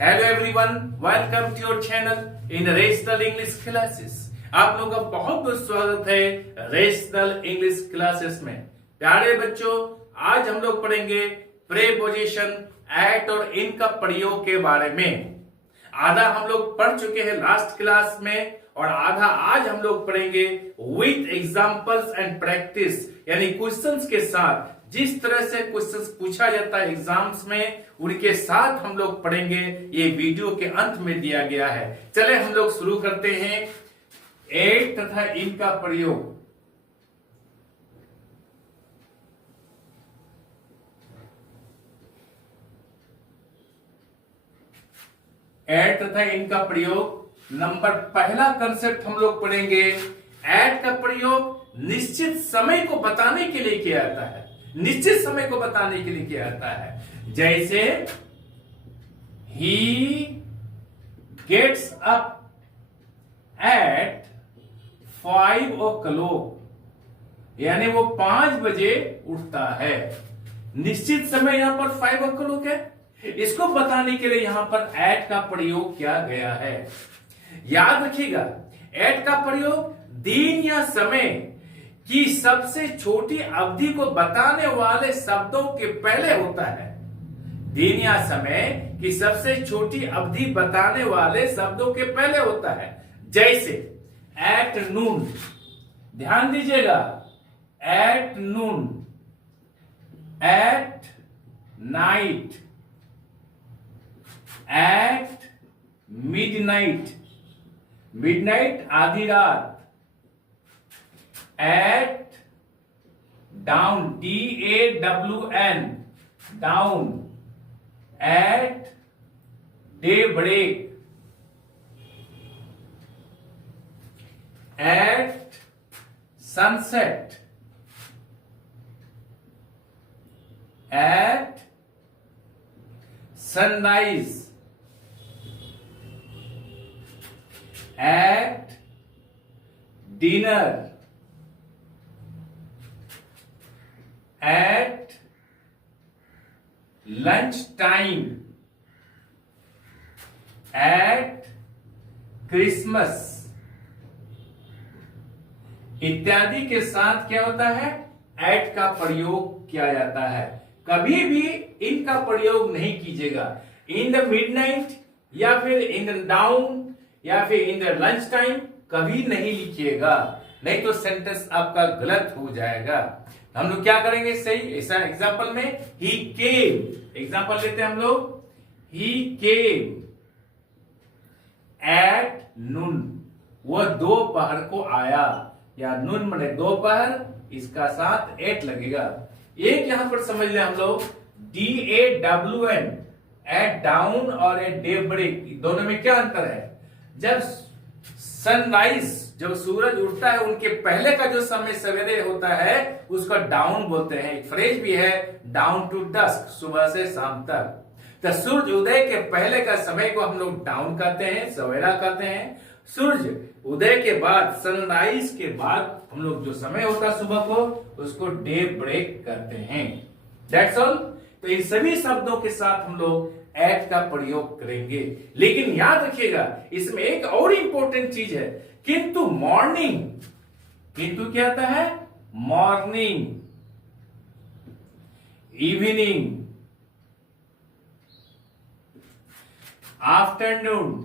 Hello everyone, welcome to your channel in rational English classes. आप लोगों का बहुत बहुत स्वागत है रेशनल इंग्लिश क्लासेस में। प्यारे बच्चों, आज हम लोग पढ़ेंगे प्रेपोजिशन एट और इन का प्रयोग के बारे में। आधा हम लोग पढ़ चुके हैं लास्ट क्लास में और आधा आज हम लोग पढ़ेंगे विथ एग्जांपल्स एंड प्रैक्टिस, यानी क्वेश्चंस के साथ। जिस तरह से क्वेश्चंस पूछा जाता है एग्जाम्स में, उनके साथ हम लोग पढ़ेंगे। ये वीडियो के अंत में दिया गया है। चले हम लोग शुरू करते हैं एट तथा इन का प्रयोग। एट तथा इन का प्रयोग पहला कंसेप्ट हम लोग पढ़ेंगे। एट का प्रयोग निश्चित समय को बताने के लिए किया जाता है। निश्चित समय को बताने के लिए किया जाता है। जैसे he gets up at 5 o'clock, यानी वो 5 बजे उठता है। निश्चित समय यहां पर 5 o'clock है। इसको बताने के लिए यहां पर एट का प्रयोग किया गया है। याद रखिएगा, एट का प्रयोग दिन या समय की सबसे छोटी अवधि को बताने वाले शब्दों के पहले होता है। दिन या समय की सबसे छोटी अवधि बताने वाले शब्दों के पहले होता है। जैसे एट नून, ध्यान दीजिएगा, at noon, at night, at midnight, midnight आधी रात, at dawn, DAWN, dawn, at day break, at sunset, at sunrise, at dinner, at lunch time, at Christmas इत्यादि के साथ क्या होता है, एट का प्रयोग किया जाता है। कभी भी इनका प्रयोग नहीं कीजिएगा। इन द मिडनाइट या फिर इन द डाउन या फिर इन द लंच टाइम कभी नहीं लिखिएगा, नहीं तो सेंटेंस आपका गलत हो जाएगा। हम लोग क्या करेंगे सही ऐसा एग्जांपल में, ही केम, एग्जांपल लेते हैं हम लोग, ही केम एट नून, वह दोपहर को आया, या नून माने दोपहर, इसका साथ एट लगेगा। एक यहां पर समझ ले हम लोग, DAWN, एट डाउन और एट डे ब्रेक, दोनों में क्या अंतर है। जब सनराइज, जब सूरज उठता है, उनके पहले का जो समय सवेरे होता है उसका डाउन बोलते हैं। एक फ्रेज भी है, डाउन टू डस्क, सुबह से शाम तक। तो सूरज उदय के पहले का समय को हम लोग डाउन कहते हैं, सवेरा कहते हैं। सूरज उदय के बाद, सनराइज के बाद हम लोग जो समय होता है सुबह को, उसको डे ब्रेक कहते हैं। That's all. तो इन सभी शब्दों के साथ हम लोग एट का प्रयोग करेंगे। लेकिन याद रखिएगा, इसमें एक और इंपॉर्टेंट चीज है, किंतु मॉर्निंग, किंतु क्या आता है, मॉर्निंग, इवनिंग, आफ्टरनून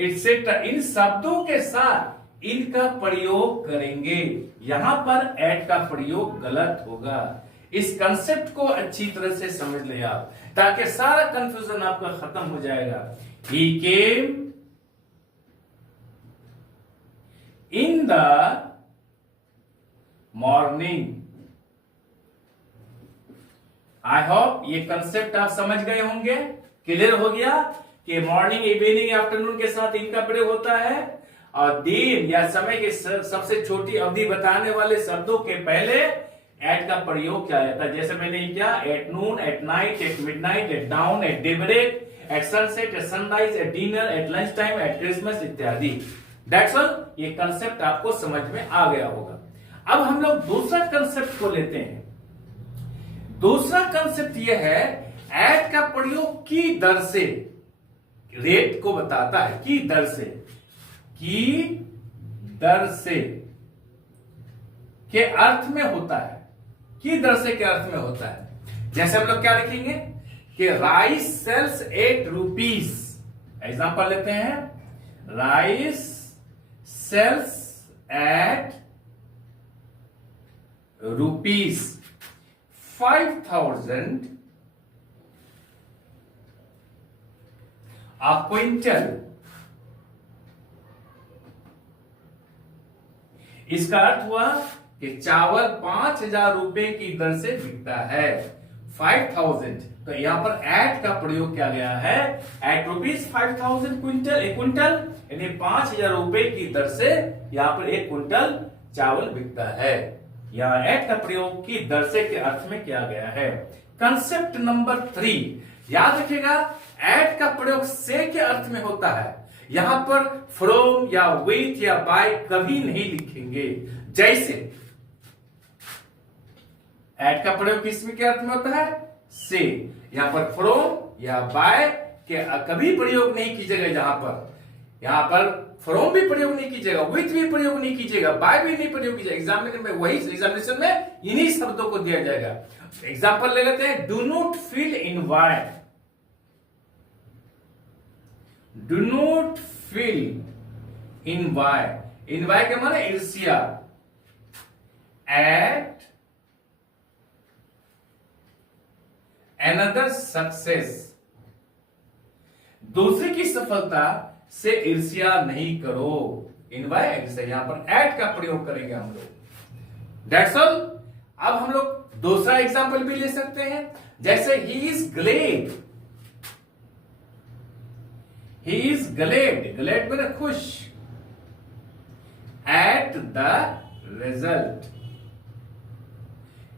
एटसेट्रा, इन शब्दों के साथ इनका प्रयोग करेंगे। यहां पर एट का प्रयोग गलत होगा। इस कंसेप्ट को अच्छी तरह से समझ ले आप, ताकि सारा कंफ्यूजन आपका खत्म हो जाएगा। He came in the morning। I hope ये कंसेप्ट आप समझ गए होंगे, क्लियर हो गया कि मॉर्निंग, इवनिंग, आफ्टरनून के साथ इनका प्रयोग होता है। और दिन या समय के सबसे छोटी अवधि बताने वाले शब्दों के पहले एट का प्रयोग किया जाता है। जैसे मैंने क्या, at noon, at night, at midnight, at dawn, at day break, at sunset, at sunrise, at dinner, at lunch time, at Christmas इत्यादि। That's all. ये कंसेप्ट आपको समझ में आ गया होगा। अब हम लोग दूसरा कंसेप्ट को लेते हैं। दूसरा कंसेप्ट यह है प्रयोग की दर से, रेट को बताता है, की दर से, की दर से के अर्थ में होता है, की दर से के अर्थ में होता है। जैसे हम लोग क्या लिखेंगे कि राइस सेल्स 8 रुपीज। एग्जांपल लेते हैं, rice sells at rupees 5,000 a quintal. इसका अर्थ हुआ कि चावल 5,000 रुपए की दर से बिकता है। 5,000, तो यहां पर एट का प्रयोग किया गया है, एट रुपीज 5,000 क्विंटल, एक क्विंटल, यानी 5,000 रुपए की दर से यहां पर एक क्विंटल चावल बिकता है। यहां एट का प्रयोग की दर से के अर्थ में किया गया है। कंसेप्ट नंबर 3, याद रखिएगा, एट का प्रयोग से के अर्थ में होता है। यहां पर फ्रॉम या विथ या बाय कभी नहीं लिखेंगे। जैसे एट का प्रयोग किसमें के अर्थ में होता है, से। यहां पर फ्रॉम या बाय के कभी प्रयोग नहीं कीजिएगा। यहां पर फ्रॉम भी प्रयोग नहीं कीजिएगा, विथ भी प्रयोग नहीं कीजिएगा, बाय भी नहीं प्रयोग कीजिएगा। एग्जामिनेशन में इन्हीं शब्दों को दिया जाएगा। एग्जाम्पल ले लेते हैं, do not feel envy, do not feel envy, envy के माने ईर्ष्या, एट another सक्सेस, दूसरे की सफलता से ईर्ष्या नहीं करो। इनवाय से यहां पर एट का प्रयोग करेंगे हम लोग। That's all. अब हम लोग दूसरा एग्जांपल भी ले सकते हैं, जैसे he is glad, he is glad, glad मैंने खुश, एट द रिजल्ट।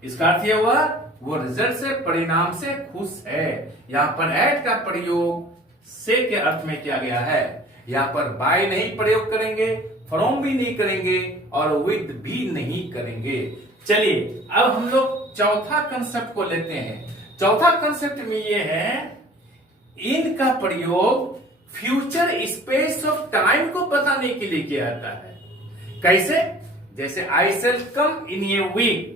इसका अर्थ यह हुआ वो रिजल्ट से, परिणाम से खुश है। यहां पर एट का प्रयोग से के अर्थ में किया गया है। यहां पर बाय नहीं प्रयोग करेंगे, फ्रॉम भी नहीं करेंगे और विद भी नहीं करेंगे। चलिए अब हम लोग चौथा कंसेप्ट को लेते हैं। चौथा कंसेप्ट में ये है, इन का प्रयोग फ्यूचर स्पेस ऑफ टाइम को बताने के लिए किया जाता है। कैसे? जैसे आई शैल कम इन a week,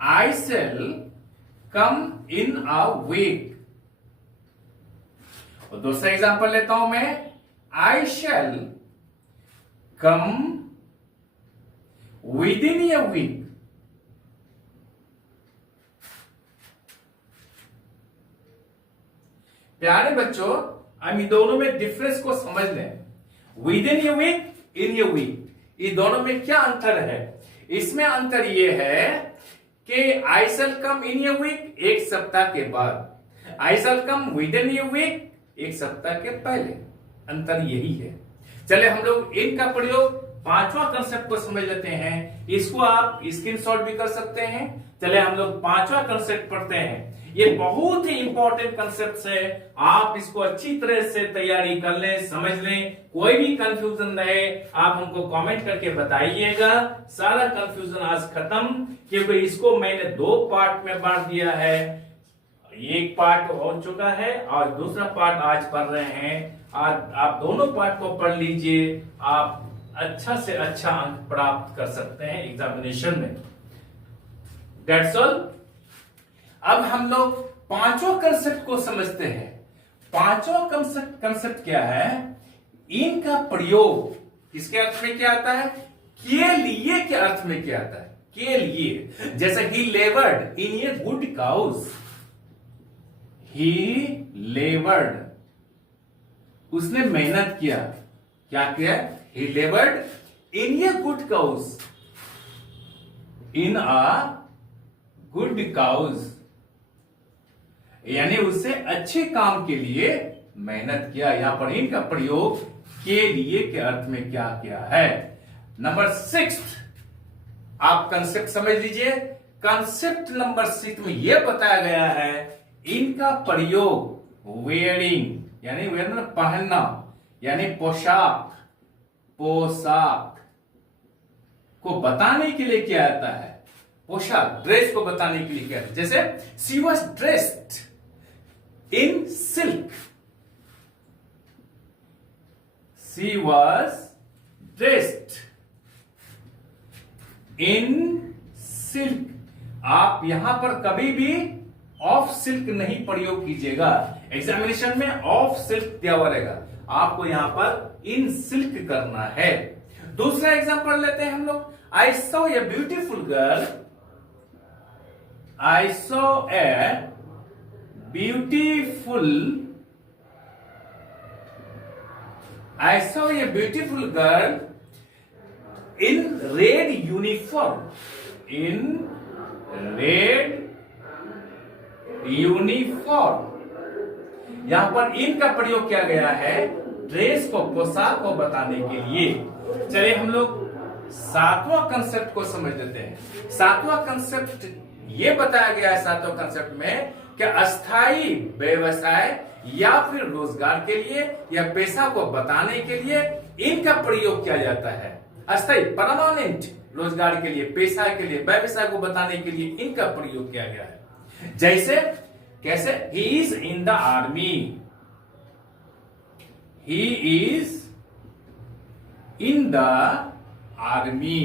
I shall come in a week। और दूसरा एग्जांपल लेता हूं मैं, I shall come within a week। प्यारे बच्चों, हम इन दोनों में डिफरेंस को समझ लें। Within a week, in a week, ये दोनों में क्या अंतर है? इसमें अंतर यह है कि आई शैल कम इन ए वीक एक सप्ताह के बाद, आई शैल come with in a week एक सप्ताह के पहले। अंतर यही है। चले हम लोग इनका प्रयोग पांचवा कंसेप्ट को समझ लेते हैं। इसको आप स्क्रीनशॉट भी कर सकते हैं। चले हम लोग पांचवा कंसेप्ट पढ़ते हैं। ये बहुत ही इंपॉर्टेंट कंसेप्ट है, आप इसको अच्छी तरह से तैयारी कर लें, समझ लें। कोई भी कंफ्यूजन रहे आप हमको कमेंट करके बताइएगा। सारा कंफ्यूजन आज खत्म, क्योंकि इसको मैंने 2 पार्ट में बांट दिया है। एक पार्ट हो चुका है और दूसरा पार्ट आज पढ़ रहे हैं। आज आप दोनों पार्ट को पढ़ लीजिए, आप अच्छा से अच्छा अंक प्राप्त कर सकते हैं एग्जामिनेशन में। That's all. अब हम लोग पांचों कंसेप्ट को समझते हैं। पांचों कंसेप्ट क्या है? इनका प्रयोग किसके अर्थ में क्या आता है? के लिए के अर्थ में क्या आता है? के लिए। जैसे ही laboured in a good cause, ही लेबर्ड, उसने मेहनत किया। क्या किया? He laboured in a good cause, in a good cause, यानी उससे अच्छे काम के लिए मेहनत किया। यहां पर इनका प्रयोग के लिए के अर्थ में क्या किया है। नंबर 6, आप कंसेप्ट समझ लीजिए। कंसेप्ट नंबर 6 में यह बताया गया है, इनका प्रयोग वेयरिंग यानी वेयर पहनना, यानी पोशाक, पोशाक को बताने के लिए किया जाता है। पोशाक, ड्रेस को बताने के लिए कहते हैं। जैसे she was dressed in silk, she was dressed in silk. आप यहां पर कभी भी ऑफ सिल्क नहीं प्रयोग कीजिएगा, एग्जामिनेशन में ऑफ सिल्क दिया हुआ रहेगा, आपको यहां पर इन सिल्क करना है। दूसरा एग्जांपल लेते हैं हम लोग, I saw a beautiful girl, I saw a beautiful, I saw a beautiful girl in red uniform, in red uniform. यहां पर इन का प्रयोग किया गया है ड्रेस को, पोशाक को बताने के लिए। चलिए हम लोग सातवां कंसेप्ट को समझ लेते हैं। सातवां कंसेप्ट ये बताया गया है सातवां कंसेप्ट में कि अस्थाई व्यवसाय या फिर रोजगार के लिए या पेशा को बताने के लिए इनका प्रयोग किया जाता है। अस्थाई परमानेंट रोजगार के लिए, पेशा के लिए, व्यवसाय को बताने के लिए इनका प्रयोग किया गया है। जैसे कैसे, he is in the army, he is in the army.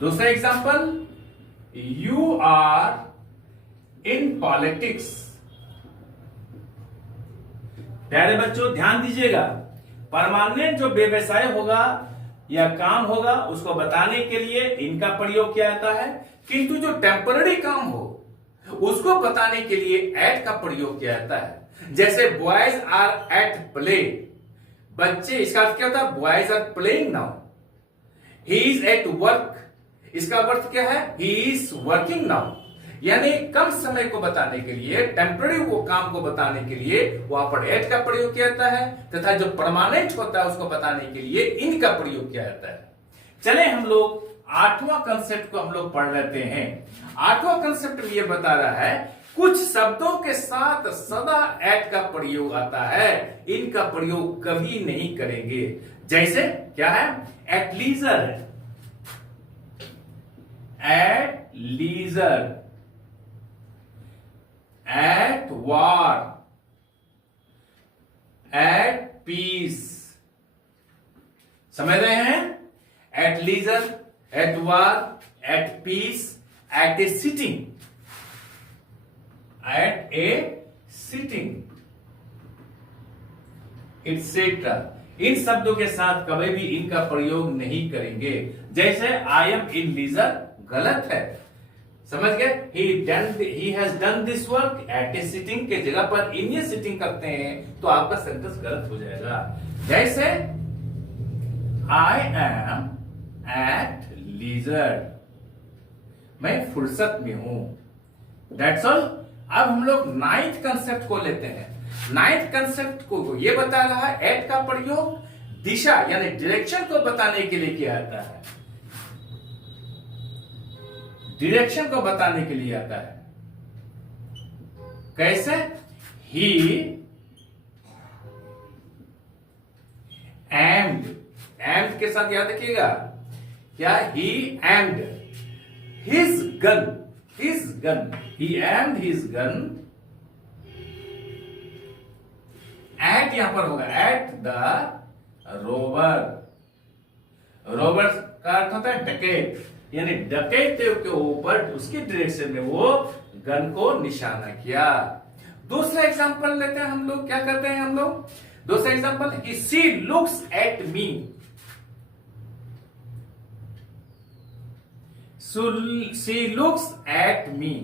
दूसरा example, you are in politics. प्यारे बच्चों ध्यान दीजिएगा, परमानेंट जो व्यवसाय होगा या काम होगा उसको बताने के लिए इनका प्रयोग किया जाता है, किंतु जो टेम्पररी काम हो उसको बताने के लिए एट का प्रयोग किया जाता है। जैसे बॉयज आर एट प्ले, बच्चे, इसका अर्थ क्या होता है, boys are playing now. He is at work, इसका अर्थ क्या है, ही इज वर्किंग नाउ। यानी कम समय को बताने के लिए, टेम्पररी वो काम को बताने के लिए वहां पर एट का प्रयोग किया जाता है, तथा जो परमानेंट होता है उसको बताने के लिए इन का प्रयोग किया जाता है। चले हम लोग आठवां कंसेप्ट को हम लोग पढ़ लेते हैं। आठवां कंसेप्ट ये बता रहा है कुछ शब्दों के साथ सदा एट का प्रयोग आता है, इनका प्रयोग कभी नहीं करेंगे। जैसे क्या है, at leisure, at leisure, at war, at peace. समझ रहे हैं, at leisure, at war, at peace, at a sitting, at a sitting, etcetera. इन शब्दों के साथ कभी भी इनका प्रयोग नहीं करेंगे। जैसे आई एम इन लीजर गलत है, समझ गए, he has done this work at a sitting के जगह पर इन ये सिटिंग करते हैं तो आपका सेंटेंस गलत हो जाएगा। जैसे आई एम एट लीजर, मैं फुर्सत में हूं। That's all. अब हम लोग नाइन्थ कंसेप्ट को लेते हैं। नाइन्थ कंसेप्ट को ये बता रहा है एट का प्रयोग दिशा यानी डायरेक्शन को बताने के लिए किया जाता है, डायरेक्शन को बताने के लिए आता है। कैसे, ही एम्ड, एम्ड के साथ याद रखिएगा क्या, he aimed his gun, his gun, he aimed his gun. At यहां पर होगा एट द रोबर, रोबर का अर्थ होता है डकैत, यानी डकैत के ऊपर उसकी डायरेक्शन में वो गन को निशाना किया। दूसरा एग्जांपल लेते हैं हम लोग, क्या करते हैं हम लोग, दूसरा example, she looks at me, she looks at me,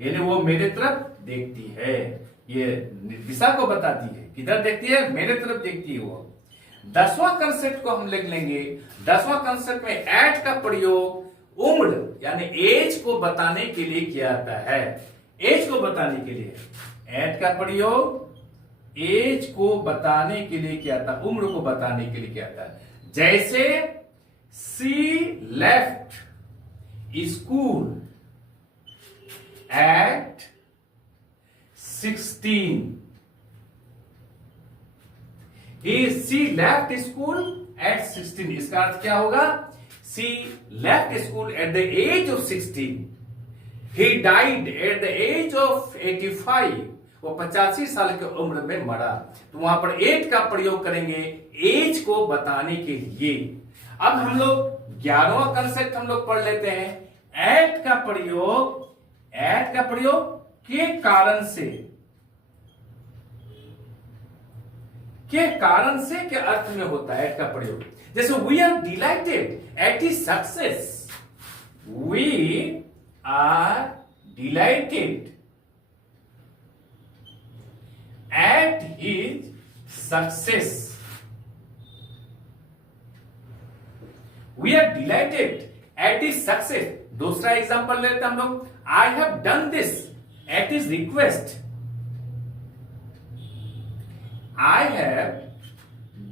यानी वो मेरे तरफ देखती है, ये दिशा को बताती है, किधर देखती है, मेरे तरफ देखती है वो। 10वां कंसेप्ट को हम लिख लेंगे। 10वां कंसेप्ट में एट का प्रयोग उम्र यानी एज को बताने के लिए किया जाता है, एज को बताने के लिए एट का प्रयोग एज को बताने के लिए किया जाता है, उम्र को बताने के लिए किया जाता है। जैसे she left school at 16, she left school at 16, इसका अर्थ क्या होगा, she left school at the age of 16, he died at the age of 85, वो 85 साल की उम्र में मरा। तो वहां पर एट का प्रयोग करेंगे एज को बताने के लिए। अब हम लोग 11वां कंसेप्ट हम लोग पढ़ लेते हैं। एट का प्रयोग के कारण से, के अर्थ में होता है एट का प्रयोग। जैसे we are delighted at his success, we are delighted at his success, we are delighted at his success. दूसरा एग्जांपल लेते हैं हम लोग, I have done this at his request, I have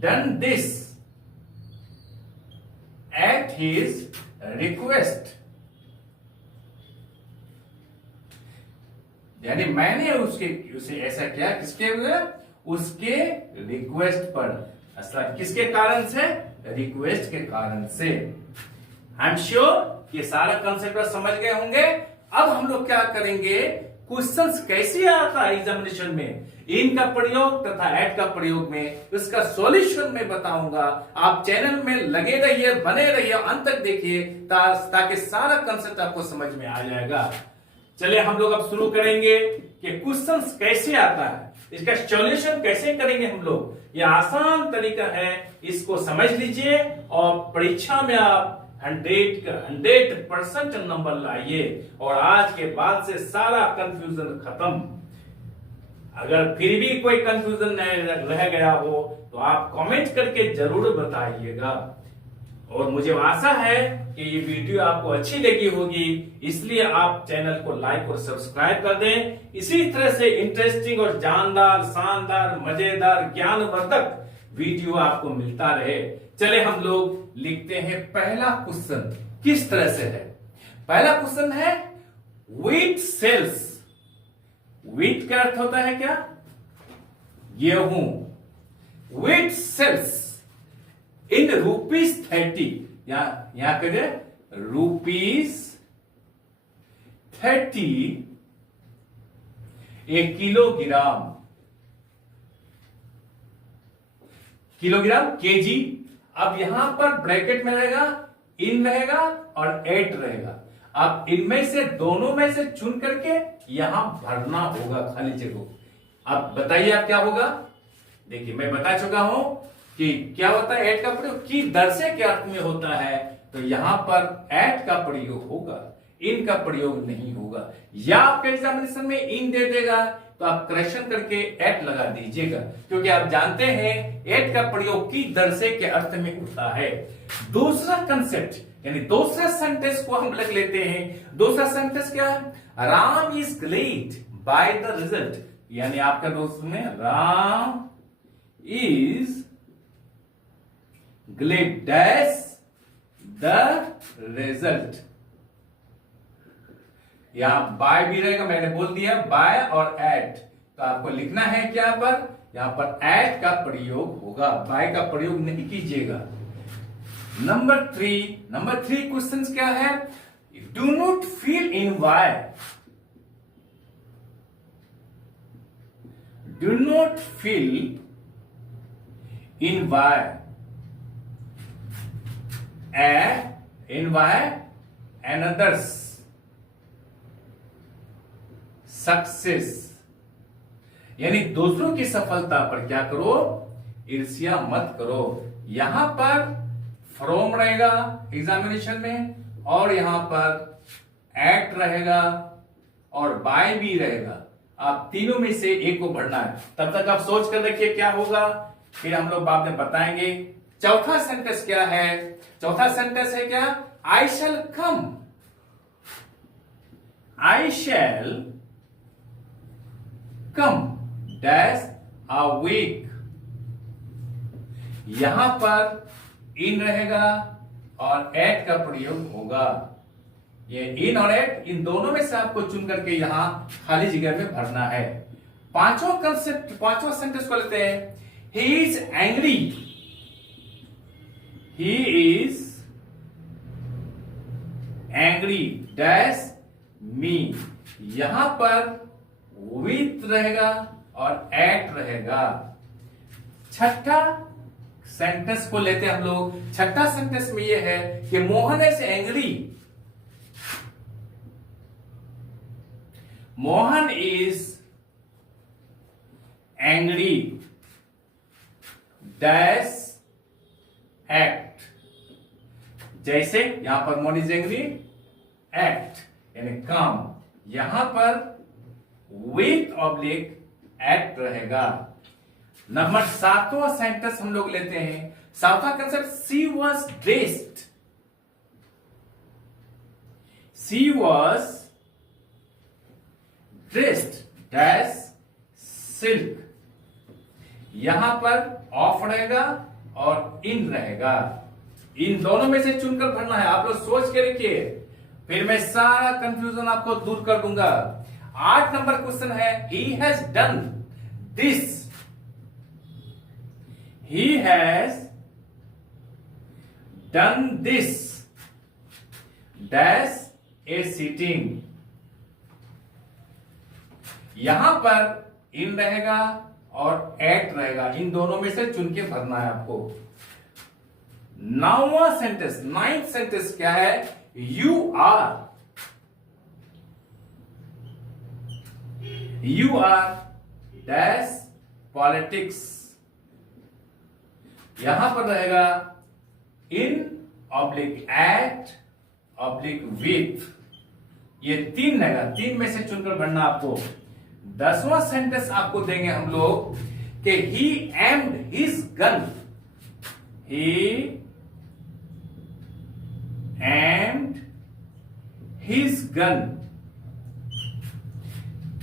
done this at his request, यानी मैंने उसे ऐसा किया किसके हुए, उसके रिक्वेस्ट पर। ऐसा किसके कारण से, रिक्वेस्ट के कारण से। आई एम श्योर ये सारा कंसेप्ट समझ गए होंगे। अब हम लोग क्या करेंगे, क्वेश्चंस कैसे आता है एग्जामिनेशन में, इन का प्रयोग तथा एट का प्रयोग में, इसका सॉल्यूशन मैं बताऊंगा। आप चैनल में लगे रहिए, बने रहिए, अंत तक देखिए ताकि सारा कंसेप्ट आपको समझ में आ जाएगा। चलिए हम लोग अब शुरू करेंगे कि क्वेश्चंस कैसे आता है, इसका सॉल्यूशन कैसे करेंगे हम लोग। यह आसान तरीका है, इसको समझ लीजिए और परीक्षा में आप 100% नंबर लाइए। और आज के बाद से सारा कंफ्यूजन खत्म। अगर फिर भी कोई कंफ्यूजन रह गया हो तो आप कमेंट करके जरूर बताइएगा। और मुझे आशा है कि ये वीडियो आपको अच्छी लगी होगी, इसलिए आप चैनल को लाइक और सब्सक्राइब कर दें। इसी तरह से इंटरेस्टिंग और जानदार, शानदार, मजेदार, ज्ञानवर्धक वीडियो आपको मिलता रहे। चले हम लोग लिखते हैं पहला क्वेश्चन किस तरह से है। पहला क्वेश्चन है व्हीट सेल्स। व्हीट का अर्थ होता है क्या, गेहूं। व्हीट सेल्स इन ₹30, यहां करिए ₹30 एक किलोग्राम, केजी। अब यहां पर ब्रैकेट में रहेगा, इन रहेगा और एट रहेगा। अब इनमें से दोनों में से चुन करके यहां भरना होगा खाली जगह। अब बताइए आप क्या होगा। देखिए मैं बता चुका हूं कि क्या होता है एट का प्रयोग, की दर से के अर्थ में होता है। तो यहां पर एट का प्रयोग होगा, इन का प्रयोग नहीं होगा। या आपके एग्जामिनेशन में इन दे देगा तो आप करेक्शन करके एट लगा दीजिएगा, क्योंकि आप जानते हैं एट का प्रयोग की दर से के अर्थ में होता है। दूसरा कंसेप्ट यानी दूसरा सेंटेंस को हम लिख लेते हैं। दूसरा सेंटेंस क्या है, Ram is glad by the result, यानी आपका दोस्त में Ram is glad dash the result. यहां बाय भी रहेगा, मैंने बोल दिया बाय और एट। तो आपको लिखना है क्या पर, यहां पर एट का प्रयोग होगा, बाय का प्रयोग नहीं कीजिएगा। नंबर थ्री क्वेश्चन क्या है, do not feel envy. Do not feel envy, envy and others success, यानी दूसरों की सफलता पर क्या करो, ईर्ष्या मत करो। यहां पर फ्रॉम रहेगा एग्जामिनेशन में, और यहां पर एट रहेगा और बाय भी रहेगा। आप तीनों में से एक को भरना है। तब तक आप सोच कर देखिए क्या होगा, फिर हम लोग बाद में बताएंगे। चौथा सेंटेंस क्या है, चौथा सेंटेंस है क्या, आई शैल कम, आई शैल कम डैश अ वीक। यहां पर इन रहेगा और एट का प्रयोग होगा। ये इन और एट, इन दोनों में से आपको चुन करके यहां खाली जगह में भरना है। पांचवा कंसेप्ट, पांचवा सेंटेंस को लेते हैं, he is angry, he is angry dash मी, यहां पर विथ रहेगा और एट रहेगा। छठा सेंटेंस को लेते हैं हम लोग। छठा सेंटेंस में यह है कि Mohan is angry, Mohan is angry dash act. जैसे यहां पर मोहन इज एंग्री एक्ट यानी काम, यहां पर विथ ऑब्लिक एक्ट रहेगा। नंबर 7वां सेंटेंस हम लोग लेते हैं। 7वां concept, she was dressed, she was dressed dash silk, यहां पर ऑफ रहेगा और इन रहेगा। इन दोनों में से चुनकर भरना है। आप लोग सोच के रखिए, फिर मैं सारा कंफ्यूजन आपको दूर कर दूंगा। 8 नंबर क्वेश्चन है, he has done this, he has done this dash a sitting, यहां पर इन रहेगा और एट रहेगा। इन दोनों में से चुन के भरना है आपको। 9वां सेंटेंस, 9th सेंटेंस क्या है, यू आर डैश पॉलिटिक्स, यहां पर रहेगा in oblique at oblique with, ये 3 रहेगा। 3 में से चुनकर भरना आपको। 10वां सेंटेंस आपको देंगे हम लोग कि he aimed his gun, he aimed his gun,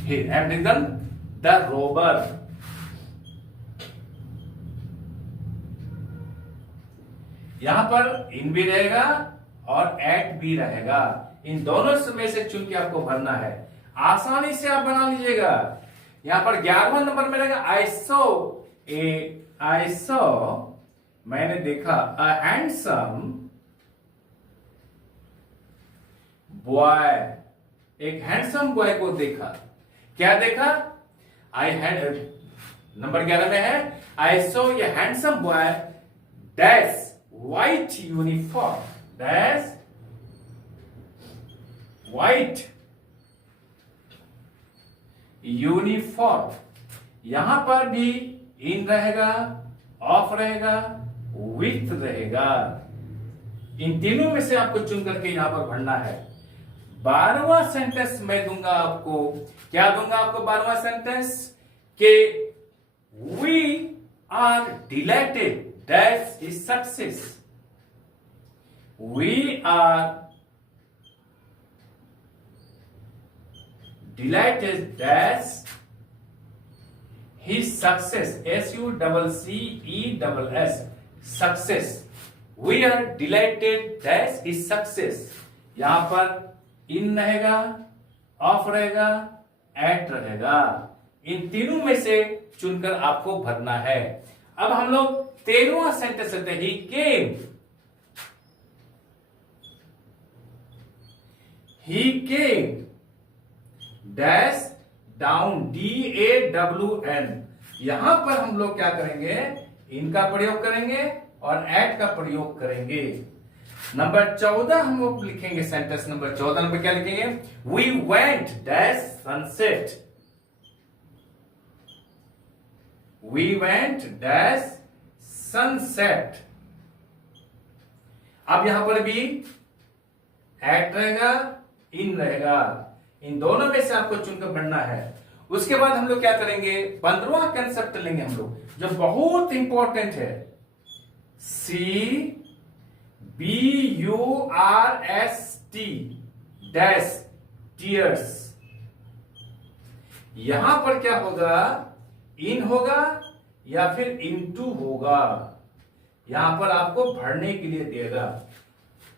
he aimed his gun the robber, यहां पर इन भी रहेगा और एट भी रहेगा। इन दोनों में से चुन के आपको भरना है। आसानी से आप बना लीजिएगा। यहां पर 11वां नंबर में रहेगा, आई सॉ मैंने देखा, अ हैंडसम बॉय, एक हैंडसम बॉय को देखा। क्या देखा, आई हैड, नंबर 11 में है, I saw a handsome boy dash white uniform, dash white uniform, यहां पर भी इन रहेगा, ऑफ रहेगा, विथ रहेगा। इन तीनों में से आपको चुन करके यहां पर भरना है। 12वां सेंटेंस मैं दूंगा आपको। क्या दूंगा आपको 12वां सेंटेंस, के we are delighted dash his success, we are delighted dash his success, SUCCESS, success, we are delighted dash his success, यहां पर इन रहेगा, ऑफ रहेगा, एट रहेगा। इन तीनों में से चुनकर आपको भरना है। अब हम लोग 13वां सेंटेंस लेते हैं, he came dash down, DAWN, यहां पर हम लोग क्या करेंगे, इनका प्रयोग करेंगे और एट का प्रयोग करेंगे। नंबर 14 हम लोग लिखेंगे सेंटेंस नंबर 14 नंबर क्या लिखेंगे, we went dash sunset, we went dash sunset। अब यहां पर भी एट रहेगा, इन रहेगा। इन दोनों में से आपको चुनकर पढ़ना है। उसके बाद हम लोग क्या करेंगे, 15वां कंसेप्ट लेंगे हम लोग, जो बहुत इंपॉर्टेंट है, CBURST डैश टीयर्स। यहां पर क्या होगा, इन होगा या फिर इनटू होगा, यहां पर आपको भरने के लिए देगा।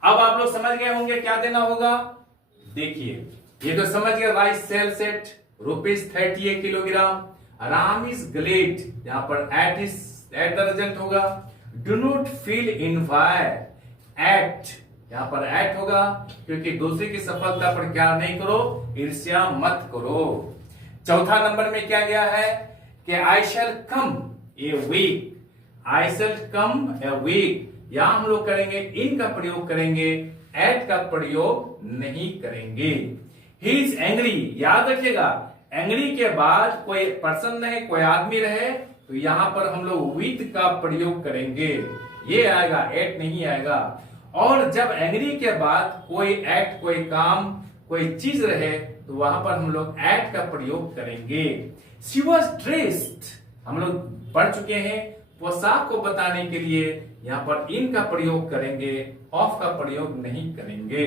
अब आप लोग समझ गए होंगे क्या देना होगा। देखिए, ये तो समझ गए, rice sells at ₹38 kilogram, Ram is glad, यहां पर एट द रिजल्ट होगा। Do not feel envy, at यहाँ पर एट होगा, क्योंकि दूसरे की सफलता पर क्या नहीं करो, ईर्ष्या मत करो। चौथा नंबर में क्या गया है कि आई शैल कम a week, I shell come a week, यहां हम लोग करेंगे इन का प्रयोग करेंगे, एट का प्रयोग नहीं करेंगे। ही इज एंग्री, याद रखिएगा एंग्री के बाद कोई पर्सन रहे, कोई आदमी रहे, तो यहां पर हम लोग विद का प्रयोग करेंगे, ये आएगा, एट नहीं आएगा। और जब एंग्री के बाद कोई एक्ट, कोई काम, कोई चीज रहे, तो वहां पर हम लोग एट का प्रयोग करेंगे। शी वॉज ड्रेस्ड, हम लोग पढ़ चुके हैं, पोशाक को बताने के लिए यहां पर इन का प्रयोग करेंगे, ऑफ का प्रयोग नहीं करेंगे।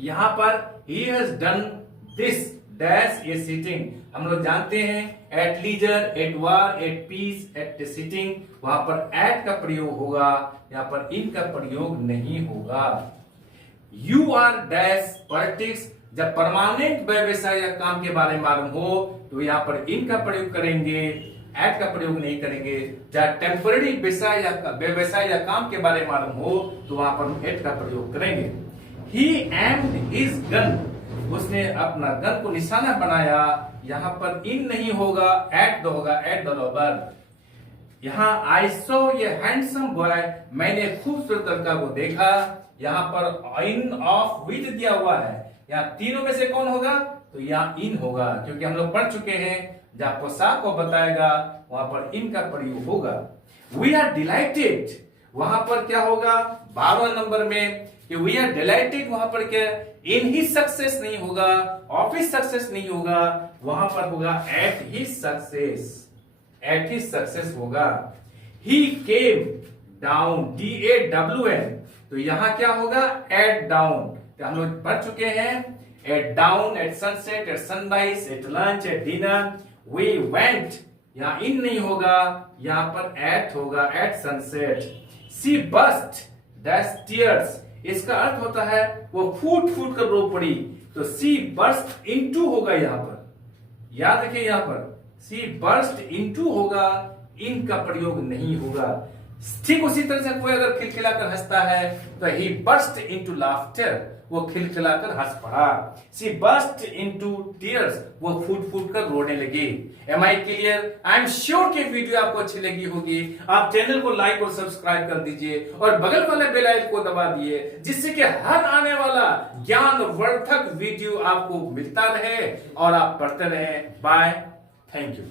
यहां पर he has done this dash a sitting, हम लोग जानते हैं at leisure, at war, at peace, at sitting, वहां पर at का प्रयोग होगा, यहां पर in का प्रयोग नहीं होगा। You are dash politics, जब परमानेंट व्यवसाय या काम के बारे में मालूम हो तो यहां पर इन का प्रयोग करेंगे, एट का प्रयोग नहीं करेंगे। जब टेम्पररी व्यवसाय या काम के बारे में मालूम हो तो वहां पर एट का प्रयोग करेंगे। He aimed his gun, उसने अपना गन को निशाना बनाया, यहां पर इन नहीं होगा, एट होगा, एट द रॉबर। यहाँ आई सो ये हैंडसम बॉय, मैंने खूबसूरत लड़का को देखा, यहाँ पर इन ऑफ विद दिया हुआ है, यहाँ तीनों में से कौन होगा, तो यहाँ इन होगा, क्योंकि हम लोग पढ़ चुके हैं जहां पोशाक को बताएगा वहां पर इन का प्रयोग होगा। वी आर डिलाइटेड, वहां पर क्या होगा 12 नंबर में कि वी आर डिलाइटेड, वहां पर क्या इन ही सक्सेस नहीं होगा, ऑफ हिज सक्सेस नहीं होगा, वहां पर होगा eight his success, eight his success होगा। ही केम डाउन, DAWN, तो यहां क्या होगा एट डाउन, तो हम लोग पढ़ चुके हैं at dawn, at sunset, at sunrise, at lunch, at dinner. We went, यहां इन नहीं होगा, यहां पर एट होगा, at sunset. She burst dash tears, इसका अर्थ होता है वो फूट फूट कर रो पड़ी, तो सी बर्स्ट इनटू होगा, यहां पर याद रखिए, यहां पर सी बर्स्ट इनटू होगा, इन का प्रयोग नहीं होगा। ठीक उसी तरह से कोई अगर खिलखिलाकर हंसता है तो ही बर्स्ट इनटू लाफ्टर, वो खिलखिलाकर हंस पड़ा। सी बर्स्ट इनटू टीयर्स, वो फूट फूट कर रोने लगी। Am I clear? I am sure कि वीडियो आपको अच्छी लगी होगी। आप चैनल को लाइक और सब्सक्राइब कर दीजिए और बगल वाले बेल आइकन को दबा दिए, जिससे कि हर आने वाला ज्ञानवर्धक वीडियो आपको मिलता रहे और आप पढ़ते रहे। Bye, thank you.